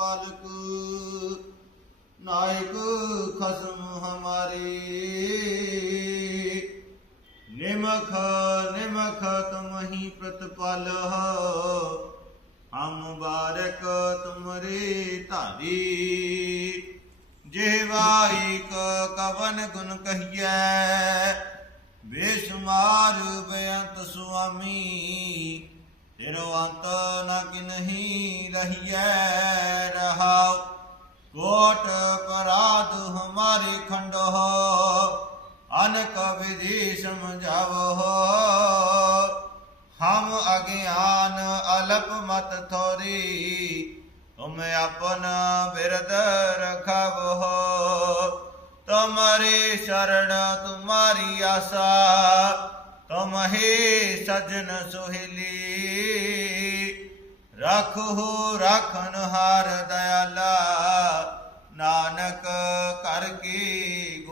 ਪਾਲਕ, ਨਾਇਕ ਖਸਮ ਹਮਾਰੇ। ਨਿਮਖ ਨਿਮਖ ਤੁਮਹੀ ਪ੍ਰਤਪਾਲਹ ਹਮ ਬਾਰਕ ਤੁਮਰੇ ਧਾਰੀ। ਜਿਹਵਾਈ ਕਵਨ ਗੁਣ ਕਹੀਐ, ਬੇਸ਼ੁਮਾਰ ਬੇਅੰਤ ਸੁਆਮੀ। ਤੇਰੋ ਅੰਤ ਨ ਕਿਨਹੀ ਰਹੀਐ ਰਹਾਉ। ਕੋਟ ਪਰਾਧ ਹਮਾਰੇ ਖੰਡਹ, ਅਨਕ ਵਿਧੀ ਸਮਝਾਵੋ ਹਮ ਅਗਿਆਨ ਅਲਪ ਮਤ ਥੋਰੀ, ਤੁਮ ਆਪਨ ਬਿਰਦ ਰਖਾਵੋ ਤੁਮਰੇ ਸ਼ਰਣ ਤੁਮਾਰੀ ਆਸਾ ਤੁਮ ਹੀ ਸਜਨ ਸੁਹਿਲੀ ਰਖੋ ਰਖਨ ਹਾਰ ਦਇਆਲਾ ਨਾਨਕ ਕਰ ਕੀ